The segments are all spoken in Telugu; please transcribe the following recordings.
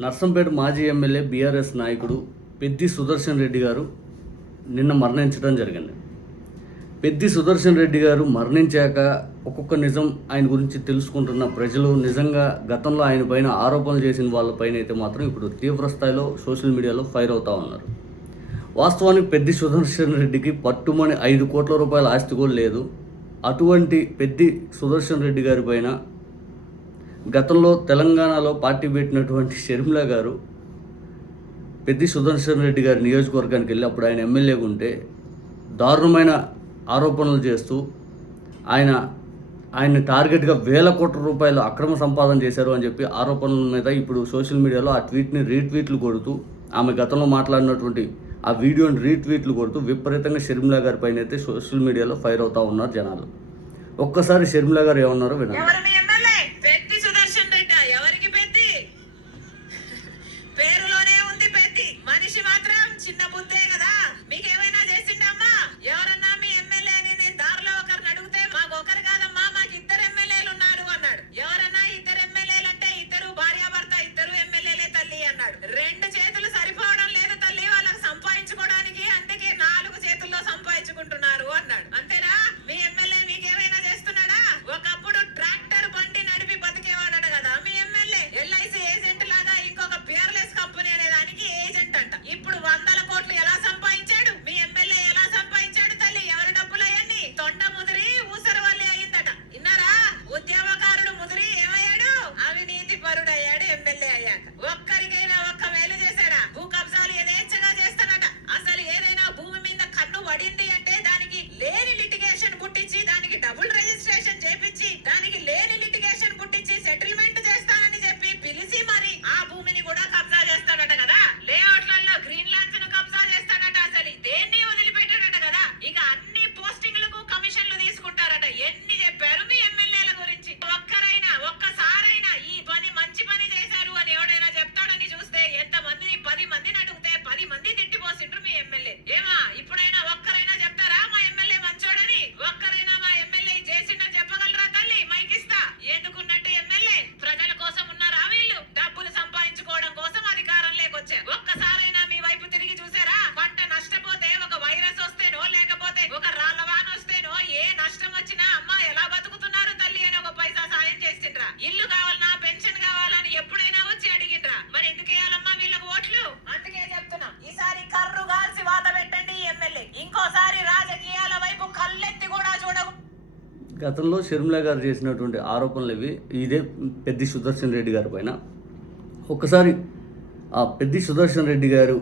నర్సంపేట మాజీ ఎమ్మెల్యే బీఆర్ఎస్ నాయకుడు పెద్ది సుదర్శన్ రెడ్డి గారు నిన్న మరణించడం జరిగింది. పెద్ది సుదర్శన్ రెడ్డి గారు మరణించాక ఒక్కొక్క నిజం ఆయన గురించి తెలుసుకుంటున్న ప్రజలు నిజంగా గతంలో ఆయన పైన ఆరోపణలు చేసిన వాళ్ళపైన అయితే మాత్రం ఇప్పుడు తీవ్ర స్థాయిలో సోషల్ మీడియాలో ఫైర్ అవుతూ ఉన్నారు. వాస్తవానికి పెద్ది సుదర్శన్ రెడ్డికి పట్టుమని 5 కోట్ల రూపాయల ఆస్తి కూడా లేదు. అటువంటి పెద్ది సుదర్శన్ రెడ్డి గారి పైన గతంలో తెలంగాణలో పార్టీ పెట్టినటువంటి షర్మిల గారు పెద్ది సుదర్శన్ రెడ్డి గారి నియోజకవర్గానికి వెళ్ళి అప్పుడు ఆయన ఎమ్మెల్యేగా ఉంటే దారుణమైన ఆరోపణలు చేస్తూ ఆయన్ని టార్గెట్గా 1,000 కోట్ల రూపాయలు అక్రమ సంపాదన చేశారు అని చెప్పి ఆరోపణల మీద ఇప్పుడు సోషల్ మీడియాలో ఆ ట్వీట్ని రీట్వీట్లు కొడుతూ ఆమె గతంలో మాట్లాడినటువంటి ఆ వీడియోని రీట్వీట్లు కొడుతూ విపరీతంగా షర్మిల గారి పైన అయితే సోషల్ మీడియాలో ఫైర్ అవుతూ ఉన్నారు జనాలు. ఒక్కసారి షర్మిల గారు ఏమన్నారో వినాలి. చిన్న బుద్ధే కదా, మీకేమైనా చేసిండమ్మా? ఎవరన్నా మీ ఎమ్మెల్యే అని నేను దారిలో ఒకరిని అడిగితే మాకు ఒకరు కాదమ్మా, మాకు 2 ఎమ్మెల్యేలు ఉన్నారు అన్నాడు. ఎవరన్నా 2 ఎమ్మెల్యేలు అంటే 2 భార్యాభర్త 2 ఎమ్మెల్యేలే తల్లి అన్నాడు. 2 చేతులు సరిపోవడం లేదు తల్లి వాళ్ళకి సంపాదించుకోవడానికి, అందుకే 4 చేతుల్లో సంపాదించుకుంటున్నారు అన్నాడు. అంతేనా? మీ ఎమ్మెల్యే మీకేమైనా చేస్తున్నాడా? ఒకప్పుడు ట్రాక్టర్ బండి నడిపి బతికేవాడట కదా మీ ఎమ్మెల్యే. LIC ఏజెంట్ లాగా ఇంకొక పియర్లెస్ కంపెనీ అనే దానికి ఏజెంట్ అంట. ఇప్పుడు 100 కోట్లు ఎలా సంపాదించాడు మీ ఎమ్మెల్యే? ఎలా సంపాదించాడు తల్లి? ఎవరి డబ్బులయ్యన్ని? తొండ ముదిరి ఊసరవల్లి అయిందట. విన్నారా? ఉద్యమకారుడు ముదిరి ఏమయ్యాడు? అవినీతి పరుడయ్యాడు ఎమ్మెల్యే అయ్యాక. ఒక్కరికైనా ఒక్క మేలు చేశాడా? భూ కబ్జాలు యథేచ్ఛగా చేస్తాడట. అసలు ఏదైనా భూమి మీద కన్ను పడింది అంటే దానికి లేని లిటిగేషన్ పుట్టించి, దానికి డబుల్ రిజిస్ట్రేషన్ చేపించి, దానికి లేని లిటిగేషన్ పుట్టించి సెటిల్మెంట్ చేస్తానని చెప్పి పిలిచి మరి ఆ భూమిని కూడా కబ్జా చేస్తాడట కదా. లేఅవుట్లలో గ్రీన్ ల్యాండ్స్ ను కబ్జా చేస్తాడట. అసలు దేన్ని వదిలిపెట్టాడట కదా. ఇక అన్ని పోస్టింగ్లకు కమిషన్లు తీసుకుంటారట. ఎన్ని చెప్పారు మీ ఎమ్మెల్యేల గురించి? ఒక్కసారైనా ఈ పని మంచి పని చేశారు అని ఎవడైనా చెప్తాడని చూస్తే ఎంత మందిని 10 మందిని అడిగితే 10 మంది తిట్టిపోసిండ్రు మీ ఎమ్మెల్యే. ఏమా ఇప్పుడైనా ఒక్కరైనా చెప్తారా మా ఎమ్మెల్యే మంచోడని? ఒక్కరైనా మా ఎమ్మెల్యే చేసిండని చెప్పగలరా తల్లి? మైకిస్తా. ఎందుకున్నట్టు ఎమ్మెల్యే ప్రజల కోసం ఉన్నారా? వీళ్ళు డబ్బులు సంపాదించుకోవడం కోసం అధికారం లేకొచ్చారు. ఒక్కసారైనా మీ వైపు తిరిగి చూసారా? పంట నష్టపోతే ఒక వైరస్ వస్తేనో లేకపోతే ఒక రాళ్ళవాన వస్తేనో ఏ నష్టం వచ్చినా అమ్మా ఎలా బతుకుతున్నారు తల్లి అని ఒక పైసా సాయం చేసిండ్రా? ఇల్లు కావాలన్నా పెన్షన్ కావాలని ఎప్పుడైనా వచ్చి అడిగిండ్రా? మరి ఎందుకు వేయాలమ్మా వీళ్ళకు ఓట్లు? అందుకే చెప్తున్నా, ఈసారి కర్రు గాల్సి వాత పెట్టండి ఎమ్మెల్యే. ఇంకోసారి రాజకీయాల వైపు కళ్ళెత్తి కూడా చూడవు. గతంలో షర్మిల గారు చేసినటువంటి ఆరోపణలు ఇదే పెద్ది సుదర్శన్ రెడ్డి గారి పైన. ఒక్కసారి ఆ పెద్ది సుదర్శన్ రెడ్డి గారు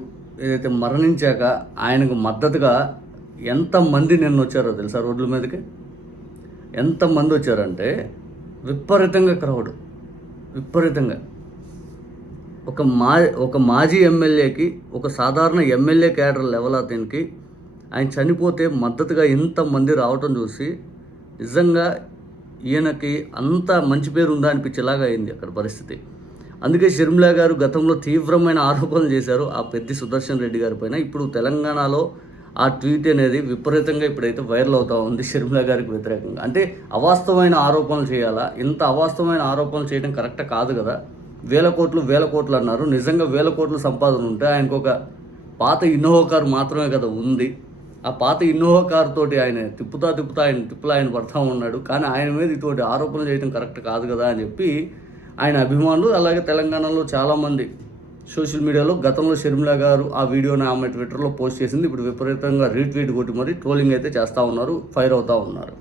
ఏదైతే మరణించాక ఆయనకు మద్దతుగా ఎంతమంది నిన్న వచ్చారో తెలుసా? రోడ్ల మీదకి ఎంతమంది వచ్చారంటే విపరీతంగా క్రౌడ్, విపరీతంగా. ఒక మాజీ ఎమ్మెల్యేకి, ఒక సాధారణ ఎమ్మెల్యే క్యాడర్ లెవెల్ అతనికి ఆయన చనిపోతే మద్దతుగా ఇంతమంది రావటం చూసి నిజంగా ఈయనకి అంత మంచి పేరు ఉందా అనిపించేలాగా అయింది అక్కడ పరిస్థితి. అందుకే షర్మిల గారు గతంలో తీవ్రమైన ఆరోపణలు చేశారు ఆ పెద్ది సుదర్శన్ రెడ్డి గారి పైన. ఇప్పుడు తెలంగాణలో ఆ ట్వీట్ అనేది విపరీతంగా ఇప్పుడైతే వైరల్ అవుతూ ఉంది షర్మిల గారికి వ్యతిరేకంగా. అంటే అవాస్తవమైన ఆరోపణలు చేయాలా? ఇంత అవాస్తవమైన ఆరోపణలు చేయడం కరెక్ట్ కాదు కదా. 1,000 కోట్లు అన్నారు. నిజంగా 1,000 కోట్ల సంపాదన ఉంటే ఆయనకు ఒక పాత ఇన్నోవా కారు మాత్రమే కదా ఉంది. ఆ పాత ఇన్నోవా కారు తోటి ఆయన తిప్పుతా ఆయన పడతా ఉన్నాడు. కానీ ఆయన మీద ఇటువంటి ఆరోపణలు చేయడం కరెక్ట్ కాదు కదా అని చెప్పి ఆయన అభిమానులు, అలాగే తెలంగాణలో చాలామంది సోషల్ మీడియాలో గతంలో షర్మిల గారు ఆ వీడియోని ఆమె ట్విట్టర్లో పోస్ట్ చేసింది ఇప్పుడు విపరీతంగా రీట్వీట్ కొట్టి మరి ట్రోలింగ్ అయితే చేస్తూ ఉన్నారు, ఫైర్ అవుతూ ఉన్నారు.